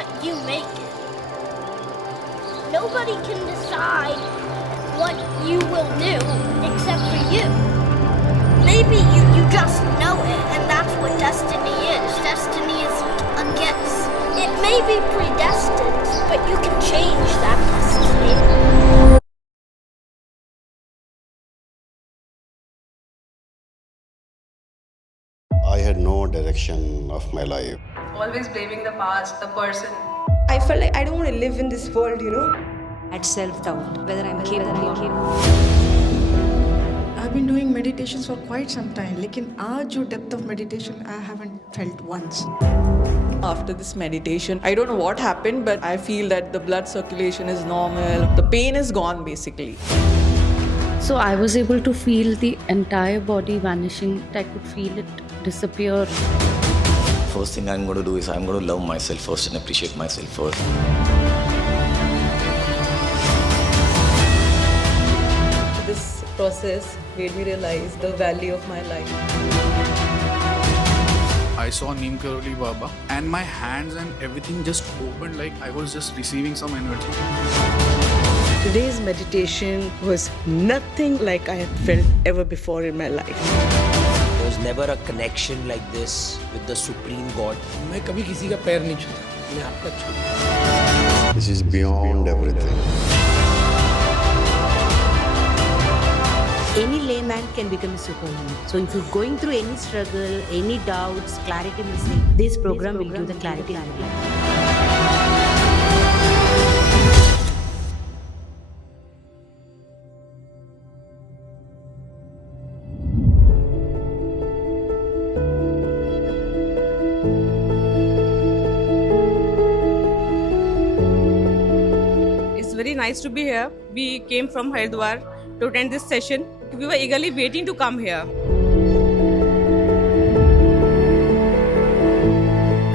what you make it. Nobody can decide what you will do except for you. Maybe you just know it, and that's what destiny is. Destiny is a guess. It may be predestined, but you can change that destiny. I had no direction of my life. Always blaming the past, the person. I felt like I don't want to live in this world, At self-doubt, whether I'm capable or not. I've been doing meditations for quite some time, लेकिन आज जो depth of meditation I haven't felt once. After this meditation, I don't know what happened, but I feel that the blood circulation is normal. The pain is gone basically. So I was able to feel the entire body vanishing. I could feel it disappear. First thing I'm going to do is I'm going to love myself first and appreciate myself first. This process made me realize the value of my life. I saw Neem Karoli Baba and my hands and everything just opened like I was just receiving some energy. Today's meditation was nothing like I had felt ever before in my life. There was never a connection like this with the Supreme God. मैं कभी किसी का पैर नहीं छूता, मैं आपका छूता. This is beyond everything. Any layman can become a superhuman. So if you're going through any struggle, any doubts, clarity missing, this program will give the clarity in your life. It's very nice to be here. We came from Haridwar to attend this session. We were eagerly waiting to come here.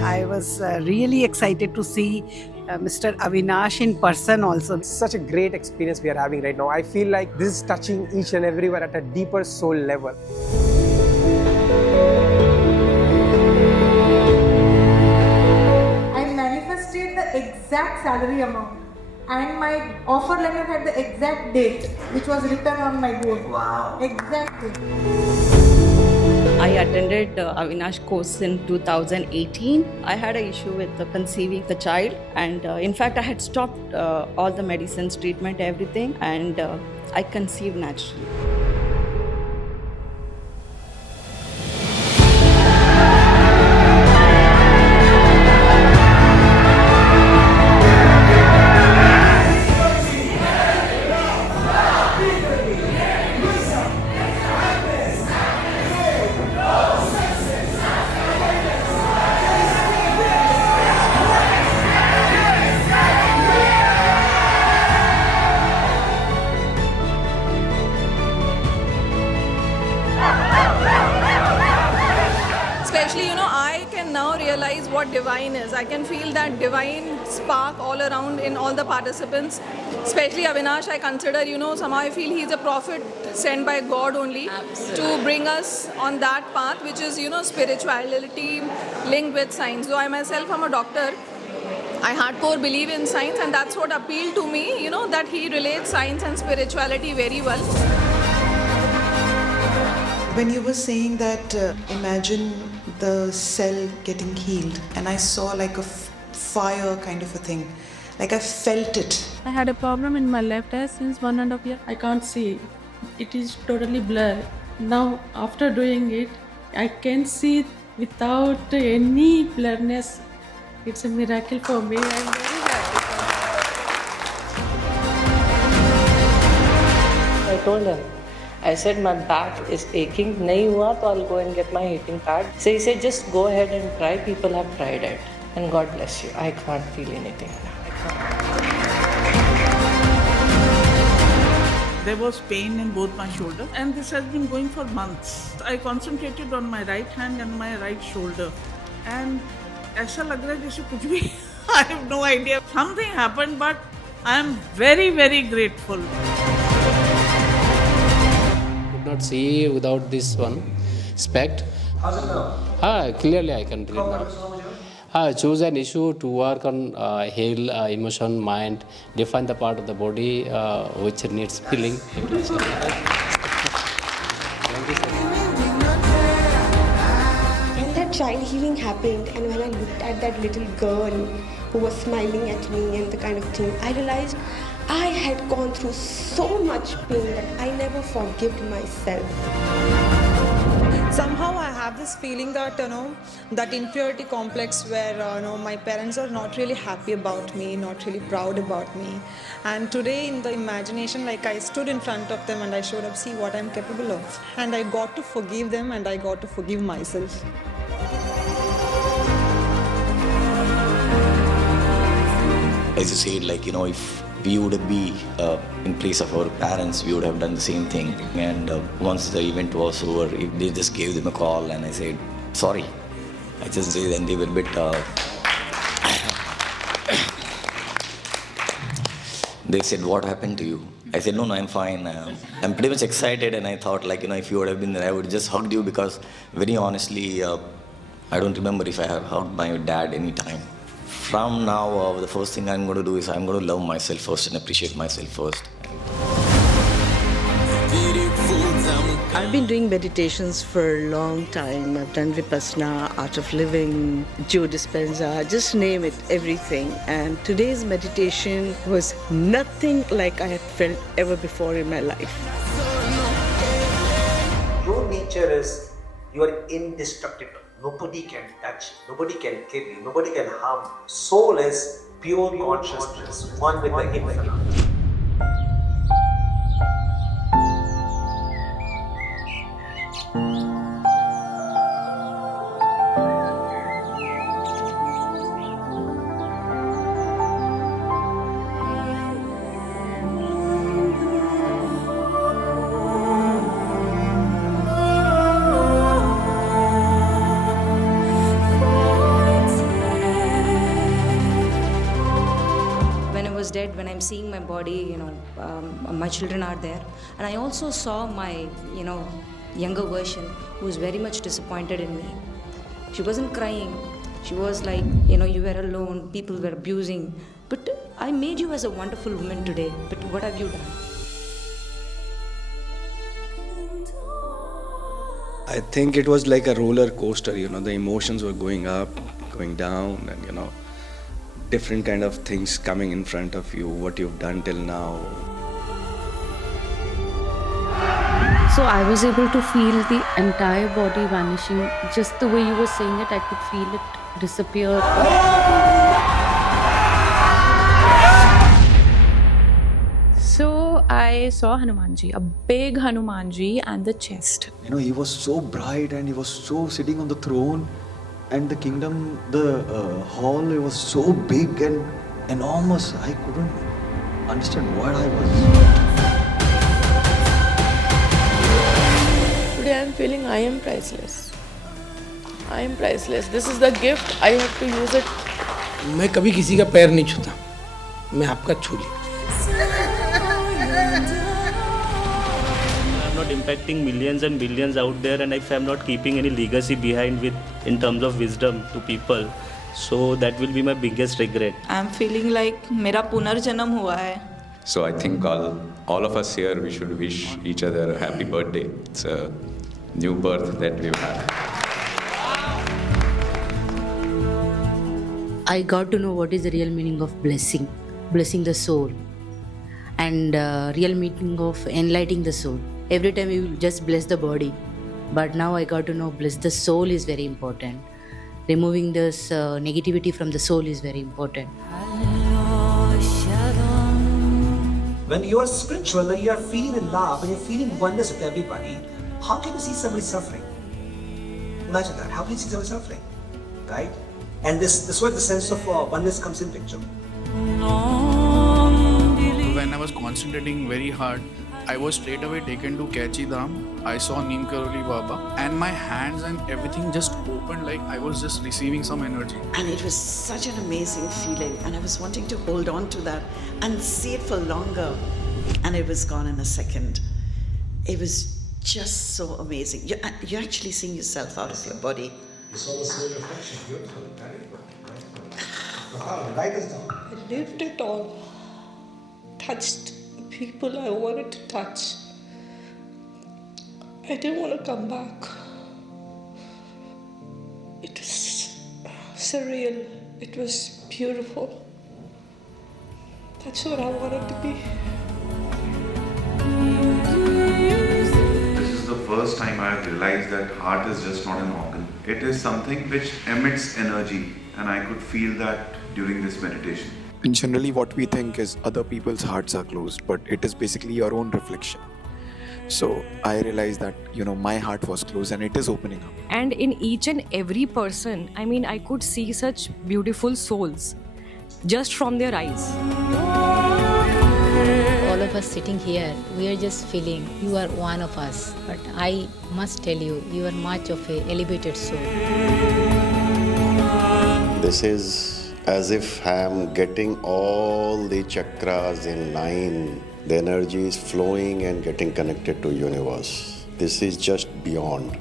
I was really excited to see Mr. Avinash in person also. It's such a great experience we are having right now. I feel like this is touching each and everywhere at a deeper soul level. I manifested the exact salary amount, and my offer letter had the exact date which was written on my board. Wow. Exactly. I attended Avinash course in 2018. I had an issue with conceiving the child, and in fact I had stopped all the medicines, treatment, everything, and I conceived naturally. Especially, I can now realize what divine is. I can feel that divine spark all around in all the participants. Especially Avinash, I consider, somehow I feel he's a prophet sent by God only. Absolutely. To bring us on that path, which is, spirituality linked with science. So I myself am a doctor. I hardcore believe in science, and that's what appealed to me, that he relates science and spirituality very well. When you were saying that, imagine the cell getting healed, and I saw like a fire kind of a thing, like I felt it. I had a problem in my left eye since 1.5 years. I can't see. It is totally blurred. Now, after doing it, I can see without any blurriness. It's a miracle for me. I'm very happy. I told him, I said my back is aching. Nahi hua, so I'll go and get my heating pad. So he said, just go ahead and try. People have tried it. And God bless you. I can't feel anything now. There was pain in both my shoulders, and this has been going for months. I concentrated on my right hand and my right shoulder, and ऐसा लग रहा है जैसे कुछ भी I have no idea. Something happened, but I am very, very grateful. Could not see without this one spect. How's it now? Clearly I can read now. I choose an issue to work on heal emotion, mind, define the part of the body which needs healing. Thank you, sir. When that child healing happened, and when I looked at that little girl who was smiling at me and the kind of thing, I realized I had gone through so much pain that I never forgave myself. Somehow I have this feeling that that inferiority complex where my parents are not really happy about me, not really proud about me. And today in the imagination, like I stood in front of them and I showed up, see what I'm capable of. And I got to forgive them and I got to forgive myself. As you said, like, if we would be in place of our parents, we would have done the same thing. And once the event was over, they just gave them a call and I said, sorry. I just did, and they were a bit... they said, what happened to you? I said, no, I'm fine. I'm pretty much excited, and I thought, like, if you would have been there, I would just hugged you, because very honestly, I don't remember if I have hugged my dad any time. From now, the first thing I'm going to do is I'm going to love myself first and appreciate myself first. I've been doing meditations for a long time. I've done Vipassana, Art of Living, Joe Dispenza, just name it, everything. And today's meditation was nothing like I had felt ever before in my life. Your nature is, you are indestructible. Nobody can touch, nobody can kill you, nobody can harm. Soul is pure consciousness, one with the infinite. Dead, when I'm seeing my body, my children are there, and I also saw my, younger version who was very much disappointed in me. She wasn't crying. She was like, you were alone, people were abusing, but I made you as a wonderful woman today, but what have you done? I think it was like a roller coaster, the emotions were going up, going down, and different kind of things coming in front of you, what you've done till now. So I was able to feel the entire body vanishing. Just the way you were saying it, I could feel it disappear. So I saw Hanumanji, a big Hanumanji, and the chest. He was so bright and he was so sitting on the throne. And the kingdom, the hall, it was so big and enormous. I couldn't understand what I was. Today I am feeling I am priceless. I am priceless. This is the gift. I have to use it. मैं कभी किसी का पैर नहीं छूता. मैं आपका छू लिया. Not impacting millions and billions out there, and if I'm not keeping any legacy behind in terms of wisdom to people, so that will be my biggest regret. I'm feeling like मेरा पुनर्जन्म हुआ है. So I think all of us here, we should wish each other a happy birthday. It's a new birth that we've had. I got to know what is the real meaning of blessing the soul, and real meaning of enlightening the soul. Every time you just bless the body, but now I got to know bless the soul is very important. Removing this negativity from the soul is very important. When you are spiritual and you are feeling in love and you're feeling oneness with everybody, how can you see somebody suffering? Imagine that. How can you see somebody suffering? Right? And this is where the sense of oneness comes in picture. When I was concentrating very hard, I was straight away taken to Kachi Dham. I saw Neem Karoli Baba, and my hands and everything just opened, like I was just receiving some energy. And it was such an amazing feeling, and I was wanting to hold on to that and see it for longer, and it was gone in a second. It was just so amazing. You're actually seeing yourself out of your body. You saw the soul reflection, beautiful, very good. Write this down. I lived it all. Touched people I wanted to touch. I didn't want to come back. It was surreal. It was beautiful. That's what I wanted to be. This is the first time I have realized that heart is just not an organ. It is something which emits energy, and I could feel that during this meditation. And generally what we think is other people's hearts are closed, but it is basically your own reflection. So I realized that, my heart was closed and it is opening up. And in each and every person, I could see such beautiful souls just from their eyes. All of us sitting here, we are just feeling you are one of us. But I must tell you, you are much of a elevated soul. This is as if I am getting all the chakras in line. The energy is flowing and getting connected to universe. This is just beyond.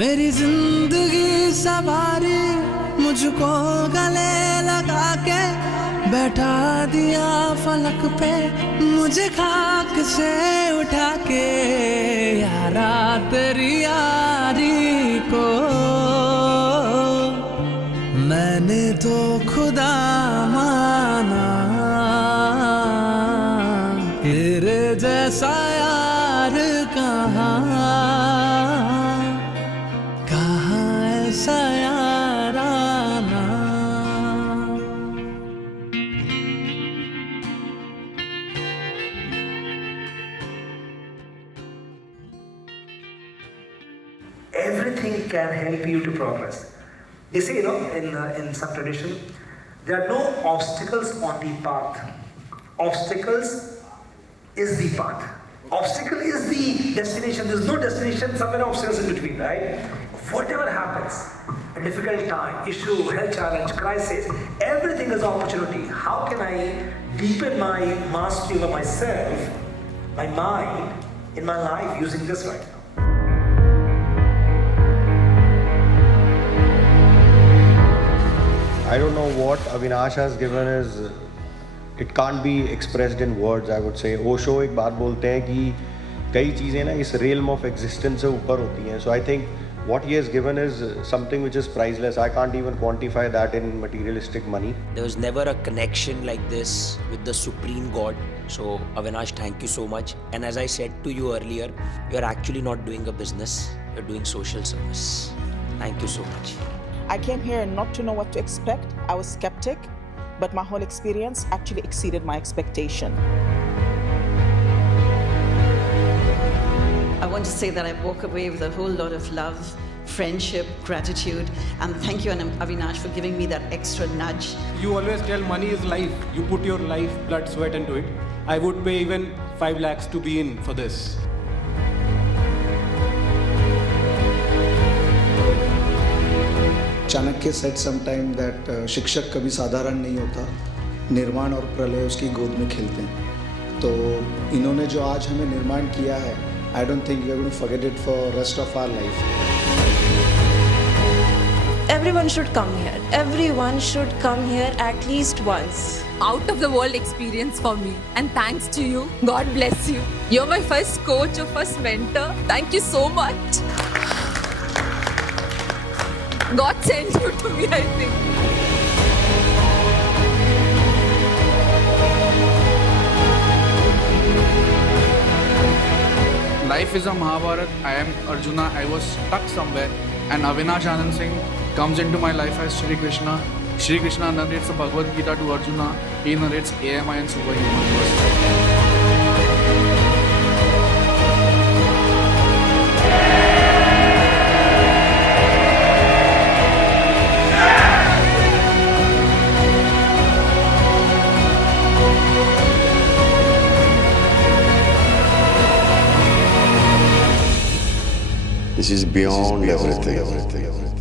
मेरी जिंदगी सवारी मुझको गले लगा के बैठा दिया फलक पे मुझे खाक से उठा के यारा तेरी यारी को मैंने तो खुदा माना तेरे जैसा यार कहाँ Everything can help you to progress. They say, in some tradition, there are no obstacles on the path. Obstacles is the path. Obstacle is the destination. There's no destination, somewhere obstacles in between, right? Whatever happens, a difficult time, issue, health challenge, crisis, everything is opportunity. How can I deepen my mastery over myself, my mind, in my life using this right now? I don't know what Avinash has given is, it can't be expressed in words, I would say. Osho एक बात बोलते हैं कि कई चीज़ें ना इस realm of existence से ऊपर होती हैं. So I think what he has given is something which is priceless. I can't even quantify that in materialistic money. There was never a connection like this with the Supreme God. So Avinash, thank you so much. And as I said to you earlier, you're actually not doing a business, you're doing social service. Thank you so much. I came here not to know what to expect. I was skeptic, but my whole experience actually exceeded my expectation. I want to say that I walk away with a whole lot of love, friendship, gratitude, and thank you, Avinash, for giving me that extra nudge. You always tell money is life. You put your life, blood, sweat into it. I would pay even 5 lakhs to be in for this. Chanakya said sometime that शिक्षक कभी साधारण नहीं होता, निर्माण और प्रलय उसकी गोद में खेलते हैं. तो इन्होंने जो आज हमें निर्माण किया है, I don't think we are going to forget it for rest of our life. Everyone should come here. Everyone should come here at least once. Out of the world experience for me, and thanks to you. God bless you. You're my first coach or first mentor. Thank you so much. God sent you to me, I think. Life is a Mahabharat. I am Arjuna. I was stuck somewhere, and Avinash Anand Singh comes into my life as Shri Krishna. Shri Krishna narrates the Bhagavad Gita to Arjuna. He narrates AMI and Superhuman. This is beyond everything.